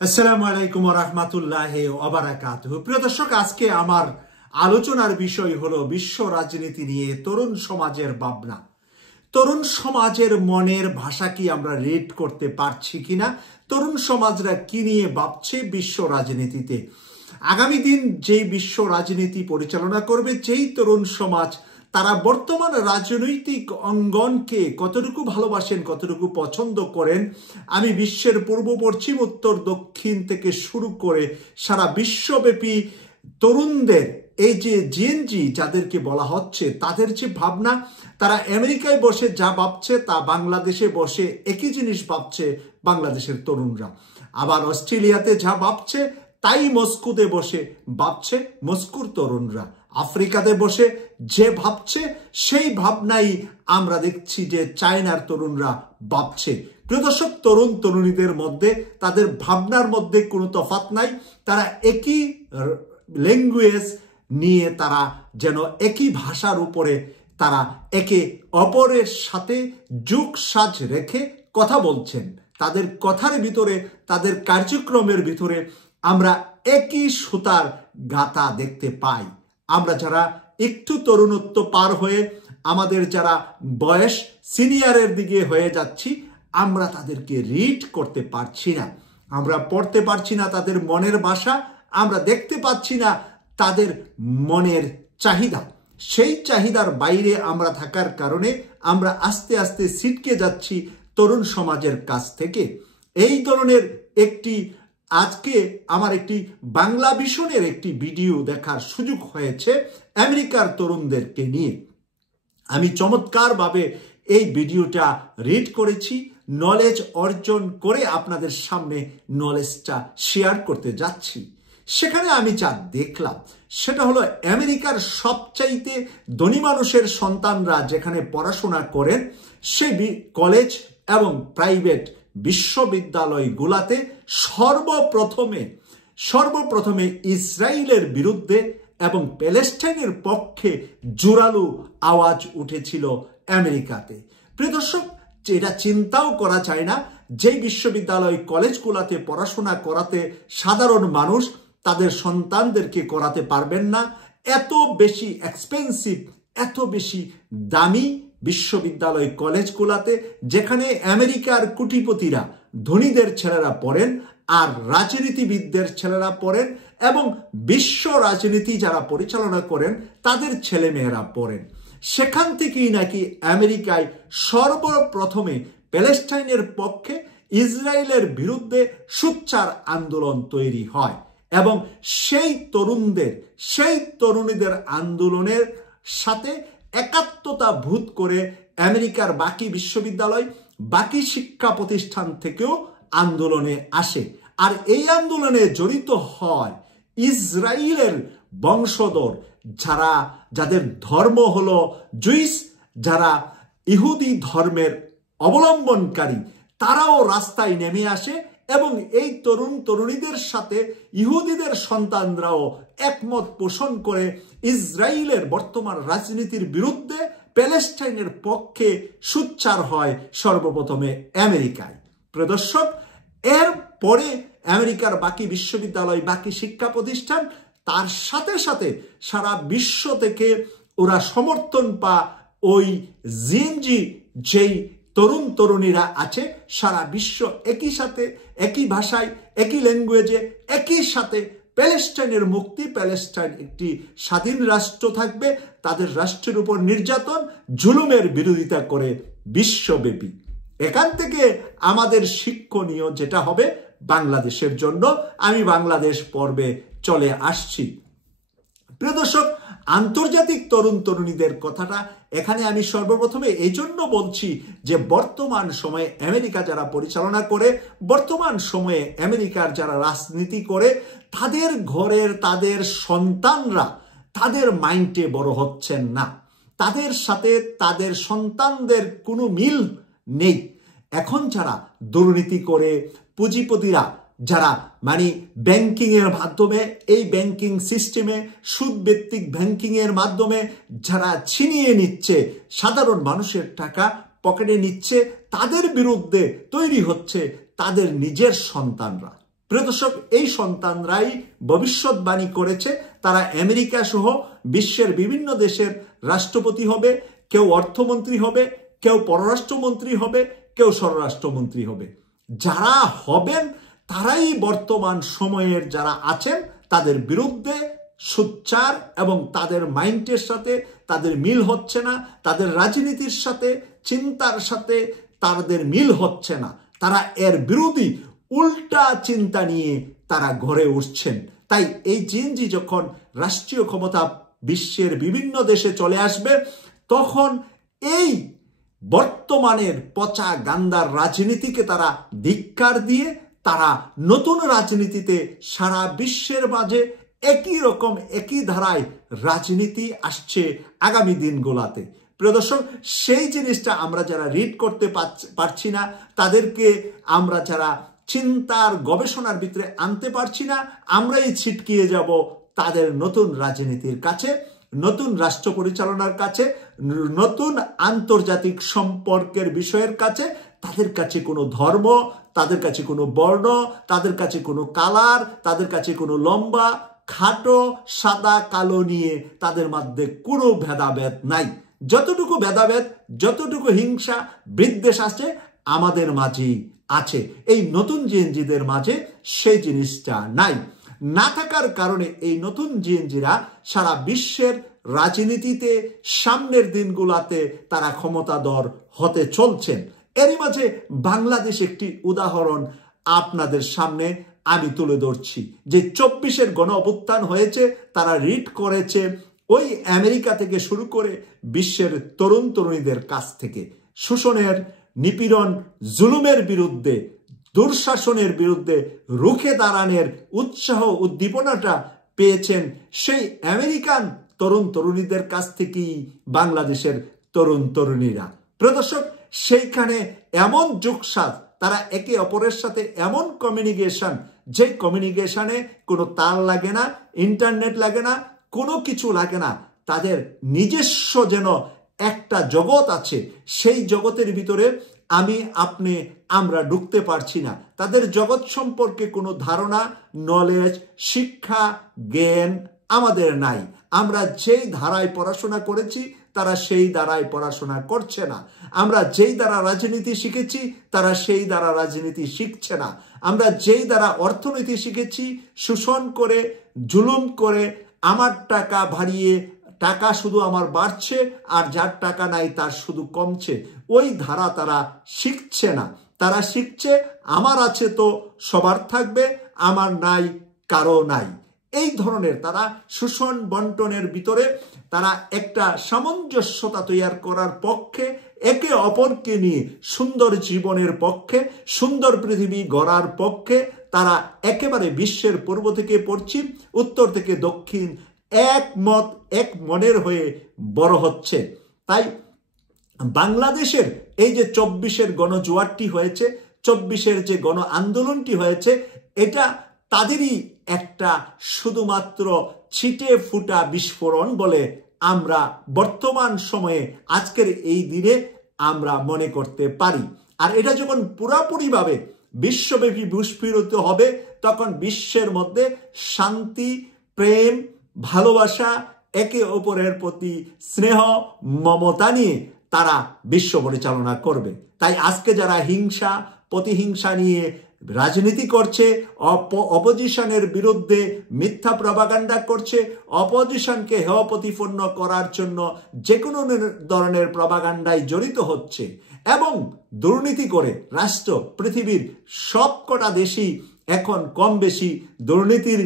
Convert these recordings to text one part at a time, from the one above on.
আসসালামু আলাইকুম ওয়া রাহমাতুল্লাহি ওয়া বারাকাতুহু। প্রিয় দর্শক, আজকে আমার আলোচনার বিষয় হলো বিশ্ব রাজনীতি নিয়ে তরুণ সমাজের ভাবনা। তরুণ সমাজের মনের ভাষা কি আমরা রিড করতে পারছি কিনা, তরুণ সমাজরা কি নিয়ে ভাবছে বিশ্ব রাজনীতিতে, আগামী দিন যেই বিশ্ব রাজনীতি পরিচালনা করবে যেই তরুণ সমাজ, তারা বর্তমান রাজনৈতিক অঙ্গনকে কতটুকু ভালোবাসেন, কতটুকু পছন্দ করেন। আমি বিশ্বের পূর্ব পশ্চিম উত্তর দক্ষিণ থেকে শুরু করে সারা বিশ্বব্যাপী তরুণদের এই যে জেনজি যাদেরকে বলা হচ্ছে, তাদের যে ভাবনা, তারা আমেরিকায় বসে যা ভাবছে তা বাংলাদেশে বসে একই জিনিস ভাবছে বাংলাদেশের তরুণরা। আবার অস্ট্রেলিয়াতে যা ভাবছে তাই মস্কোতে বসে ভাবছে মস্কোর তরুণরা। আফ্রিকাতে বসে যে ভাবছে সেই ভাবনাই আমরা দেখছি যে চায়নার তরুণরা ভাবছে। প্রিয় দর্শক, তরুণ তরুণীদের মধ্যে তাদের ভাবনার মধ্যে কোনো তফাৎ নাই। তারা একই ল্যাঙ্গুয়েজ নিয়ে, তারা যেন একই ভাষার উপরে তারা একে অপরের সাথে যোগ সাজ রেখে কথা বলছেন। তাদের কথার ভিতরে, তাদের কার্যক্রমের ভিতরে আমরা একই সুতার গাথা দেখতে পাই। আমরা যারা একটু তরুণত্ব পার হয়ে আমাদের যারা বয়স সিনিয়রের দিকে হয়ে যাচ্ছি, আমরা তাদেরকে রিড করতে পারছি না, আমরা পড়তে পারছি না তাদের মনের ভাষা, আমরা দেখতে পাচ্ছি না তাদের মনের চাহিদা। সেই চাহিদার বাইরে আমরা থাকার কারণে আমরা আস্তে আস্তে ছিটকে যাচ্ছি তরুণ সমাজের কাছ থেকে। এই ধরনের একটি আজকে আমার একটি বাংলা ভিশনের একটি ভিডিও দেখার সুযোগ হয়েছে আমেরিকার তরুণদেরকে নিয়ে। আমি চমৎকারভাবে এই ভিডিওটা রিড করেছি, নলেজ অর্জন করে আপনাদের সামনে নলেজটা শেয়ার করতে যাচ্ছি। সেখানে আমি যা দেখলাম সেটা হলো আমেরিকার সবচাইতে ধনী মানুষের সন্তানরা যেখানে পড়াশোনা করেন, সে কলেজ এবং প্রাইভেট বিশ্ববিদ্যালয়গুলোতে সর্বপ্রথমে ইসরায়েলের বিরুদ্ধে এবং প্যালেস্টাইনের পক্ষে জোরালো আওয়াজ উঠেছিল আমেরিকাতে। প্রিয় দর্শক, এটা চিন্তাও করা যায় না যেই বিশ্ববিদ্যালয় কলেজগুলোতে পড়াশোনা করাতে সাধারণ মানুষ তাদের সন্তানদেরকে করাতে পারবেন না। এত বেশি এক্সপেন্সিভ, এত বেশি দামি বিশ্ববিদ্যালয় কলেজগুলোতে, যেখানে আমেরিকার কোটিপতিরা, ধনীদের ছেলেরা পড়েন আর রাজনীতিবিদদের ছেলেরা পড়েন এবং বিশ্ব রাজনীতি যারা পরিচালনা করেন তাদের ছেলেমেয়েরা পড়েন। সেখান থেকেই নাকি আমেরিকায় সর্বপ্রথমে প্যালেস্টাইনের পক্ষে, ইসরায়েলের বিরুদ্ধে সোচ্চার আন্দোলন তৈরি হয় এবং সেই তরুণীদের আন্দোলনের সাথে একাত্মতা বোধ করে আমেরিকার বাকি বিশ্ববিদ্যালয়, বাকি শিক্ষা প্রতিষ্ঠান থেকেও আন্দোলনে আসে। আর এই আন্দোলনে জড়িত হয় ইসরায়েলের বংশধর, যাদের ধর্ম হলো জুইস, যারা ইহুদি ধর্মের অবলম্বনকারী, তারাও রাস্তায় নেমে আসে এবং এই তরুণীদের সাথে ইহুদিদের সন্তানরাও একমত পোষণ করে ইসরায়েলের বর্তমান রাজনীতির বিরুদ্ধে প্যালেস্টাইনের পক্ষে সোচ্চার হয় সর্বপ্রথমে আমেরিকায়। প্রিয় দর্শক, এরপরে আমেরিকার বাকি বিশ্ববিদ্যালয়, বাকি শিক্ষা প্রতিষ্ঠান, তার সাথে সাথে সারা বিশ্ব থেকে ওরা সমর্থন ওই জিনজি যেই তরুণ তরুণীরা আছে, সারা বিশ্ব একই সাথে, একই ভাষায়, একই ল্যাঙ্গুয়েজে, একই সাথে প্যালেস্টাইনের মুক্তি, প্যালেস্টাইন একটি স্বাধীন রাষ্ট্র থাকবে, তাদের রাষ্ট্রের উপর নির্যাতন জুলুমের বিরোধিতা করে বিশ্বব্যাপী। এখান থেকে আমাদের শিক্ষণীয় যেটা হবে বাংলাদেশের জন্য, আমি বাংলাদেশ পর্বে চলে আসছি। প্রিয় দর্শক, আন্তর্জাতিক তরুণ তরুণীদের কথাটা এখানে আমি সর্বপ্রথমে এই জন্য বলছি যে বর্তমান সময়ে আমেরিকা যারা পরিচালনা করে, বর্তমান সময়ে আমেরিকার যারা রাজনীতি করে, তাদের ঘরের তাদের সন্তানরা তাদের মাইন্ডে বড় হচ্ছেন না, তাদের সাথে তাদের সন্তানদের কোনো মিল নেই। এখন যারা দুর্নীতি করে, পুঁজিপতিরা যারা ব্যাংকিং এর মাধ্যমে, এই ব্যাংকিং সিস্টেমে সুদভিত্তিক ব্যাংকিং এর মাধ্যমে যারা ছিনিয়ে নিচ্ছে, সাধারণ মানুষের টাকা পকেটে নিচ্ছে, তাদের বিরুদ্ধে তৈরি হচ্ছে তাদের নিজের সন্তানরা। প্রিয় দর্শক, এই সন্তানরাই ভবিষ্যৎবাণী করেছে তারা আমেরিকা সহ বিশ্বের বিভিন্ন দেশের রাষ্ট্রপতি হবে, কেউ অর্থমন্ত্রী হবে, কেউ পররাষ্ট্রমন্ত্রী হবে, কেউ স্বরাষ্ট্রমন্ত্রী হবে। যারা হবেন তারাই বর্তমান সময়ের যারা আছেন তাদের বিরুদ্ধে সোচ্চার, এবং তাদের মাইন্ডের সাথে তাদের মিল হচ্ছে না, তাদের রাজনীতির সাথে চিন্তার সাথে তাদের মিল হচ্ছে না। তারা এর বিরোধী উল্টা চিন্তা নিয়ে তারা গড়ে উঠছেন। তাই এই জিএনজি যখন রাষ্ট্রীয় ক্ষমতা বিশ্বের বিভিন্ন দেশে চলে আসবে, তখন এই বর্তমানের পচা গান্দার রাজনীতিকে তারা ধিক্কার দিয়ে তারা নতুন রাজনীতিতে সারা বিশ্বের মাঝে একই রকম একই ধারায় রাজনীতি আসছে আগামী দিনগুলোতে। প্রিয় দর্শক, সেই জিনিসটা আমরা যারা রিড করতে পারছি না, তাদেরকে আমরা যারা চিন্তার গবেষণার ভিতরে আনতে পারছি না, আমরাই ছিটকিয়ে যাব তাদের নতুন রাজনীতির কাছে, নতুন রাষ্ট্র পরিচালনার কাছে, নতুন আন্তর্জাতিক সম্পর্কের বিষয়ের কাছে। তাদের কাছে কোনো ধর্ম, তাদের কাছে কোনো বর্ণ, তাদের কাছে কোনো কালার, তাদের কাছে কোনো লম্বা খাটো সাদা কালো নিয়ে তাদের মধ্যে কোনো ভেদাভেদ নাই। যতটুকু ভেদাভেদ, যতটুকু হিংসা বিদ্বেষ আছে আমাদের মাঝেই আছে। এই নতুন জিএনজিদের মাঝে সেই জিনিসটা নাই। না থাকার কারণে এই নতুন জিএনজিরা সারা বিশ্বের রাজনীতিতে সামনের দিনগুলোতে তারা ক্ষমতাধর হতে চলছেন। এরই মাঝে বাংলাদেশ একটি উদাহরণ আপনাদের সামনে আমি তুলে ধরছি। যে 24-এর গণ অভ্যুত্থান হয়েছে, তারা রিড করেছে ওই আমেরিকা থেকে শুরু করে বিশ্বের তরুণ তরুণীদের কাছ থেকে শোষণের, নিপীড়ন, জুলুমের বিরুদ্ধে, দুঃশাসনের বিরুদ্ধে রুখে দাঁড়ানোর উৎসাহ উদ্দীপনাটা পেয়েছেন সেই আমেরিকান তরুণ তরুণীদের কাছ থেকেই বাংলাদেশের তরুণ তরুণীরা। প্রিয় দর্শক, সেইখানে এমন যোগসাজ, তারা একে অপরের সাথে এমন কমিউনিকেশন, যে কমিউনিকেশনে কোনো তার লাগে না, ইন্টারনেট লাগে না, কোনো কিছু লাগে না। তাদের নিজস্ব যেন একটা জগৎ আছে, সেই জগতের ভিতরে আমি আপনি আমরা ঢুকতে পারছি না। তাদের জগৎ সম্পর্কে কোনো ধারণা, নলেজ, শিক্ষা, জ্ঞান আমাদের নাই। আমরা যেই ধারায় পড়াশোনা করেছি তারা সেই ধারায় পড়াশোনা করছে না। আমরা যেই দ্বারা রাজনীতি শিখেছি তারা সেই দ্বারা রাজনীতি শিখছে না। আমরা যেই দ্বারা অর্থনীতি শিখেছি, শোষণ করে, জুলুম করে, আমার টাকা বাড়িয়ে টাকা শুধু আমার বাড়ছে আর যার টাকা নাই তার শুধু কমছে, ওই ধারা তারা শিখছে না। তারা শিখছে আমার আছে তো সবার থাকবে, আমার নাই কারো নাই। এই ধরনের তারা শোষণ বন্টনের ভিতরে তারা একটা সামঞ্জস্যতা তৈরি করার পক্ষে, একে অপরকে নিয়ে সুন্দর জীবনের পক্ষে, সুন্দর পৃথিবী গড়ার পক্ষে তারা একেবারে বিশ্বের পূর্ব থেকে পশ্চিম, উত্তর থেকে দক্ষিণ একমত, এক মনের হয়ে বড় হচ্ছে। তাই বাংলাদেশের এই যে 24-এর গণজোয়ারটি হয়েছে, 24-এর যে গণ আন্দোলনটি হয়েছে, এটা তাদেরই একটা শুধুমাত্র ছিটে ফুটা বিস্ফোরণ বলে আমরা বর্তমান সময়ে আজকের এই দিনে আমরা মনে করতে পারি। আর এটা যখন পুরোপুরিভাবে বিশ্বব্যাপী বিস্ফোরিত হবে, তখন বিশ্বের মধ্যে শান্তি, প্রেম, ভালোবাসা, একে অপরের প্রতি স্নেহ, মমতা নিয়ে তারা বিশ্ব পরিচালনা করবে। তাই আজকে যারা হিংসা, প্রতিহিংসা নিয়ে রাজনীতি করছে, অপোজিশনের বিরুদ্ধে মিথ্যা প্রপাগান্ডা করছে, অপোজিশনকে হেয় প্রতিপন্ন করার জন্য যে কোনো ধরনের প্রপাগান্ডায় জড়িত হচ্ছে এবং দুর্নীতি করে রাষ্ট্র, পৃথিবীর সবকটা দেশই এখন কম বেশি দুর্নীতির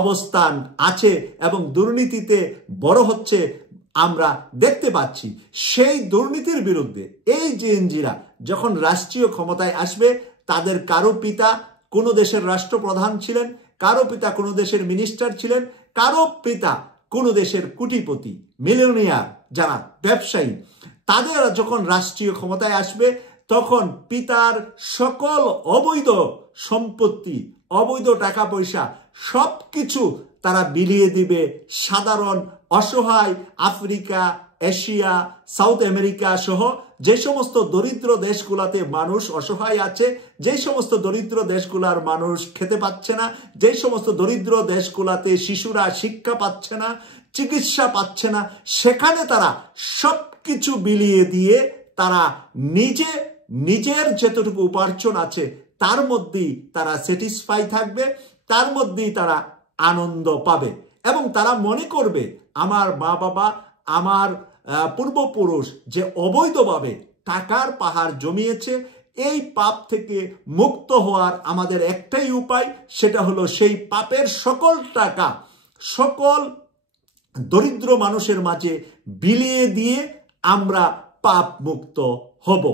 অবস্থান আছে এবং দুর্নীতিতে বড় হচ্ছে আমরা দেখতে পাচ্ছি। সেই দুর্নীতির বিরুদ্ধে এই জিএনজিরা যখন রাষ্ট্রীয় ক্ষমতায় আসবে, তাদের কারো পিতা কোনো দেশের রাষ্ট্রপ্রধান ছিলেন, কারো পিতা কোনো দেশের মিনিস্টার ছিলেন, কারো পিতা কোনো দেশের কোটিপতি, মিলিয়নিয়ার যারা ব্যবসায়ী, তাদের যখন রাষ্ট্রীয় ক্ষমতায় আসবে, তখন পিতার সকল অবৈধ সম্পত্তি, অবৈধ টাকা পয়সা সব কিছু তারা বিলিয়ে দিবে সাধারণ অসহায় আফ্রিকা, এশিয়া, সাউথ আমেরিকা সহ যে সমস্ত দরিদ্র দেশগুলোতে মানুষ অসহায় আছে, যে সমস্ত দরিদ্র দেশগুলার মানুষ খেতে পাচ্ছে না, যে সমস্ত দরিদ্র দেশগুলাতে শিশুরা শিক্ষা পাচ্ছে না, চিকিৎসা পাচ্ছে না, সেখানে তারা সবকিছু বিলিয়ে দিয়ে তারা নিজের যতটুকু উপার্জন আছে তার মধ্যেই তারা স্যাটিসফাই থাকবে, তার মধ্যেই তারা আনন্দ পাবে এবং তারা মনে করবে আমার মা বাবা, আমার পূর্বপুরুষ যে অবৈধভাবে টাকার পাহাড় জমিয়েছে, এই পাপ থেকে মুক্ত হওয়ার আমাদের একটাই উপায়, সেটা হলো সেই পাপের সকল টাকা সকল দরিদ্র মানুষের মাঝে বিলিয়ে দিয়ে আমরা পাপ মুক্ত হব।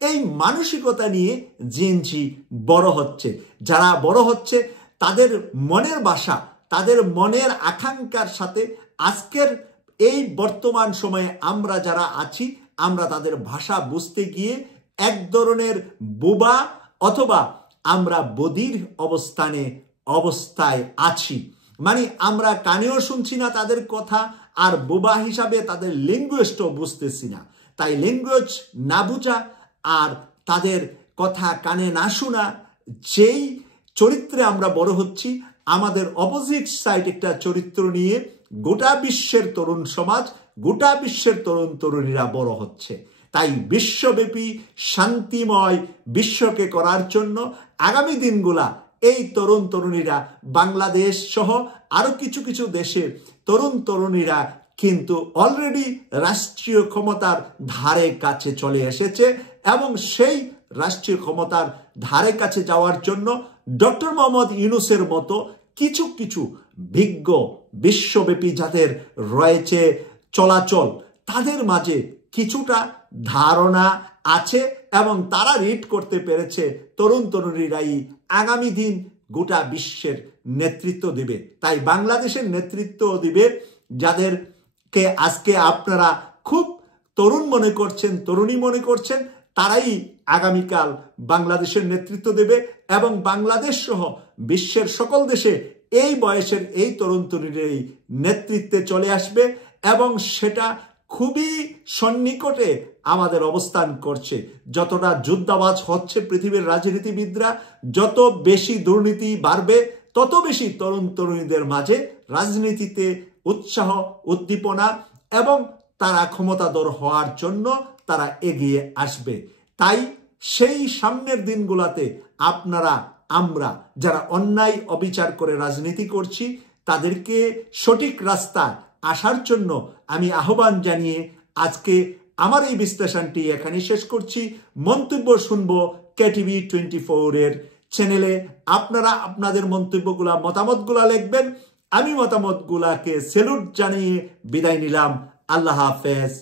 এই মানসিকতা নিয়ে জিনজি বড় হচ্ছে। যারা বড় হচ্ছে তাদের মনের ভাষা, তাদের মনের আকাঙ্ক্ষার সাথে আজকের এই বর্তমান সময়ে আমরা যারা আছি, আমরা তাদের ভাষা বুঝতে গিয়ে এক ধরনের বোবা অথবা আমরা বধির অবস্থায় আছি। মানে আমরা কানেও শুনছি না তাদের কথা, আর বোবা হিসাবে তাদের ল্যাঙ্গুয়েজটাও বুঝতেছি না। তাই ল্যাঙ্গুয়েজ না বুঝা আর তাদের কথা কানে না শোনা, যেই চরিত্রে আমরা বড় হচ্ছি, আমাদের অপোজিট সাইড একটা চরিত্র নিয়ে গোটা বিশ্বের তরুণ সমাজ, গোটা বিশ্বের তরুণ তরুণীরা বড় হচ্ছে। তাই বিশ্বব্যাপী শান্তিময় বিশ্বকে করার জন্য আগামী দিনগুলা এই তরুণ তরুণীরা, বাংলাদেশ সহ আরো কিছু কিছু দেশের তরুণ তরুণীরা কিন্তু অলরেডি রাষ্ট্রীয় ক্ষমতার ধারে কাছে চলে এসেছে এবং সেই রাষ্ট্রীয় ক্ষমতার ধারে কাছে যাওয়ার জন্য ডক্টর মোহাম্মদ ইউনূসের মতো কিছু কিছু বিজ্ঞ বিশ্বব্যাপী যাদের রয়েছে চলাচল, তাদের মাঝে কিছুটা ধারণা আছে এবং তারা রিড করতে পেরেছে তরুণ তরুণীরাই আগামী দিন গোটা বিশ্বের নেতৃত্ব দিবে। তাই বাংলাদেশের নেতৃত্ব দিবে যাদেরকে আজকে আপনারা খুব তরুণ মনে করছেন, তরুণী মনে করছেন, তারাই আগামীকাল বাংলাদেশের নেতৃত্ব দেবে এবং বাংলাদেশ সহ বিশ্বের সকল দেশে এই বয়সের এই তরুণ তরুণীরাই নেতৃত্বে চলে আসবে এবং সেটা খুবই সন্নিকটে আমাদের অবস্থান করছে। যতটা যুদ্ধাবাজ হচ্ছে পৃথিবীর রাজনীতিবিদরা, যত বেশি দুর্নীতি বাড়বে, তত বেশি তরুণ তরুণীদের মাঝে রাজনীতিতে উৎসাহ, উদ্দীপনা এবং তারা ক্ষমতাধর হওয়ার জন্য তারা এগিয়ে আসবে। তাই সেই সামনের দিনগুলোতে আপনারা, আমরা যারা অন্যায় অবিচার করে রাজনীতি করছি, তাদেরকে সঠিক রাস্তায় আসার জন্য আমি আহ্বান জানিয়ে আজকে আমার এই বিশ্লেষণটি এখানে শেষ করছি। মন্তব্য শুনবো কেটিভি 24 এর চ্যানেলে। আপনারা আপনাদের মন্তব্যগুলা, মতামতগুলা লিখবেন। আমি মতামতগুলাকে স্যালুট জানিয়ে বিদায় নিলাম। আল্লাহ হাফেজ।